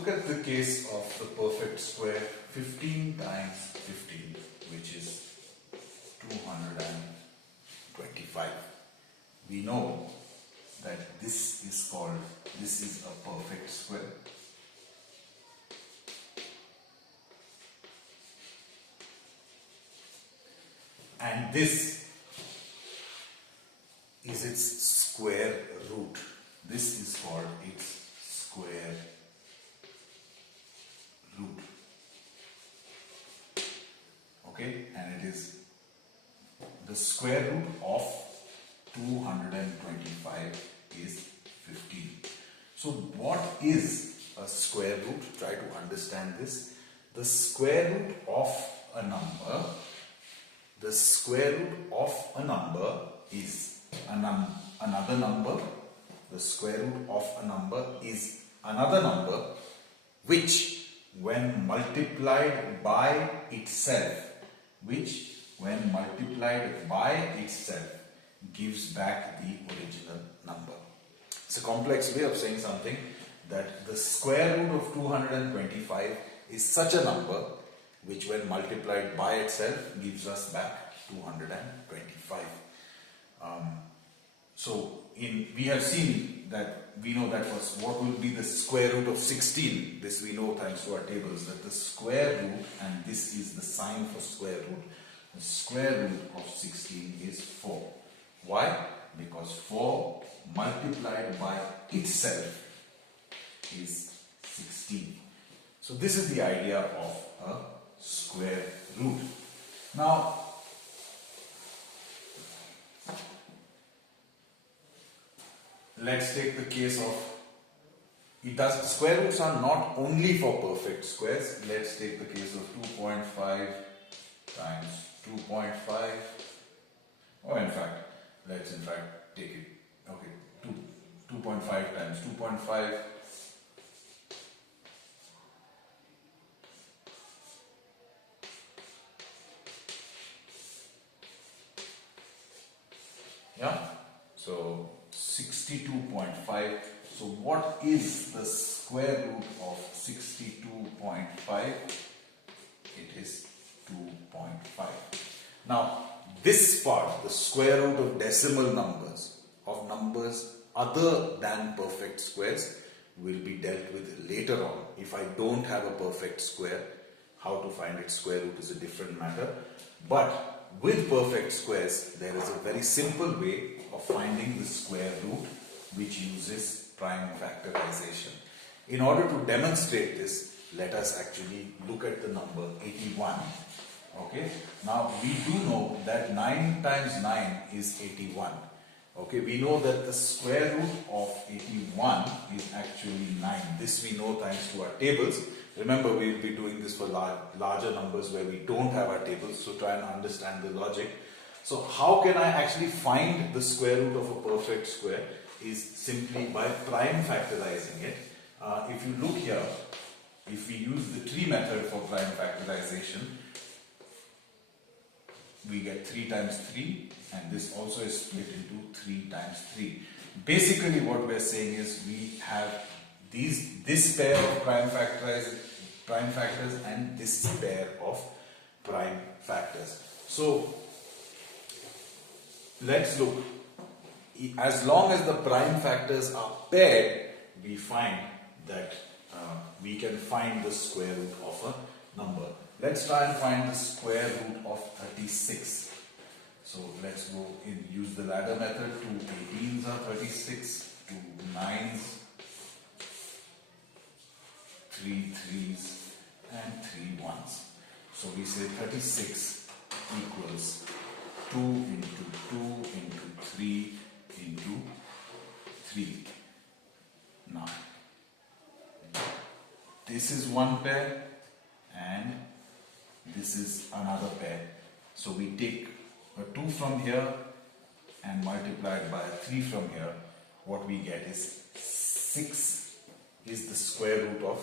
Look at the case of the perfect square 15 times 15, which is 225. We know that this is a perfect square. And this is its square root. This is called its square root. Okay, and it is the square root of 225 is 15. So what is a square root? Try to understand this. The square root of a number, the square root of a number is another number. The square root of a number is another number which when multiplied by itself, gives back the original number. It's a complex way of saying something, that the square root of 225 is such a number which when multiplied by itself gives us back 225. We have seen that we know that what will be the square root of 16. This we know thanks to our tables, that the square root, and this is the sign for square root, the square root of 16 is 4. Why? Because 4 multiplied by itself is 16. So this is the idea of a square root. Now, let's take the case of, square roots are not only for perfect squares. Let's take the case of 2.5 times 2.5. Let's take it. Okay, 2.5 times 2.5. Yeah, so 62.5. So what is the square root of 62.5? It is 2.5. Now this part, the square root of decimal numbers, of numbers other than perfect squares, will be dealt with later on. If I don't have a perfect square, how to find its square root is a different matter. But with perfect squares, there is a very simple way of finding the square root, which uses prime factorization. In order to demonstrate this, let us actually look at the number 81. Okay, now we do know that 9 times 9 is 81. Okay, we know that the square root of 81 is actually 9. This we know thanks to our tables. Remember, we will be doing this for larger numbers where we don't have our tables, so try and understand the logic. So how can I actually find the square root of a perfect square? Is simply by prime factorizing it. If you look here, if we use the tree method for prime factorization, we get 3 times 3, and this also is split into 3 times 3. Basically what we are saying is we have this pair of prime factors and this pair of prime factors. So let's look. As long as the prime factors are paired, we find that we can find the square root of a number. Let's try and find the square root of 36. So let's go in, use the ladder method. 2 18s are 36, 2 9s, 3 3s, and 3 1s. So we say 36 equals 2 into 2 into 3 into 3. Now, this is one pair and this is another pair. So we take a 2 from here and multiply it by a 3 from here. What we get is 6 is the square root of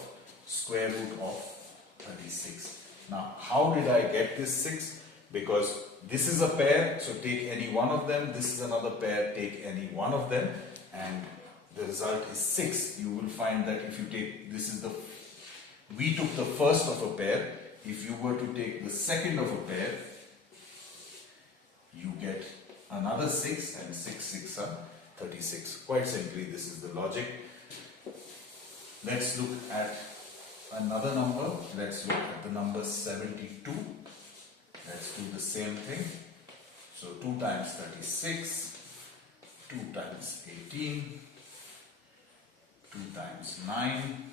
36. Now, how did I get this 6? Because this is a pair, so take any one of them. This is another pair, take any one of them, and the result is 6. You will find that if you take, this is the We took the first of a pair. If you were to take the second of a pair, you get another 6, and 6 6 are 36. Quite simply, this is the logic. Let's look at another number. Let's look at the number 72. Let's do the same thing. So 2 times 36, 2 times 18, 2 times 9,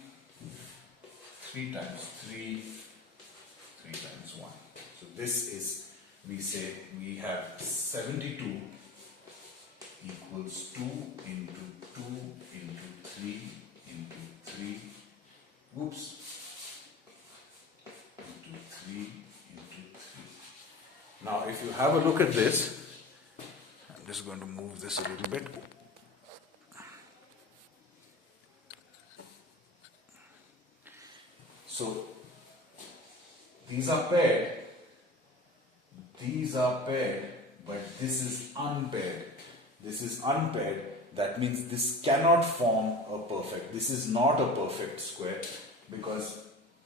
3 times 3, 3 times 1. So this is, we say we have 72 equals 2 into 2 into 3 into 3, whoops, into 3 into 3. Now if you have a look at this, I'm just going to move this a little bit. So these are paired, but this is unpaired. This is unpaired. That means this cannot form a perfect. This is not a perfect square because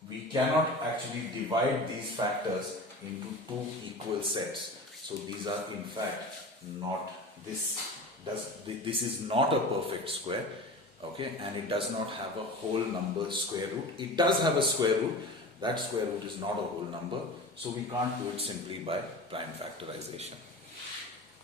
we cannot actually divide these factors into 2 equal sets. So these are in fact not, this is not a perfect square, okay, and it does not have a whole number square root. It does have a square root. That square root is not a whole number, so we can't do it simply by prime factorization.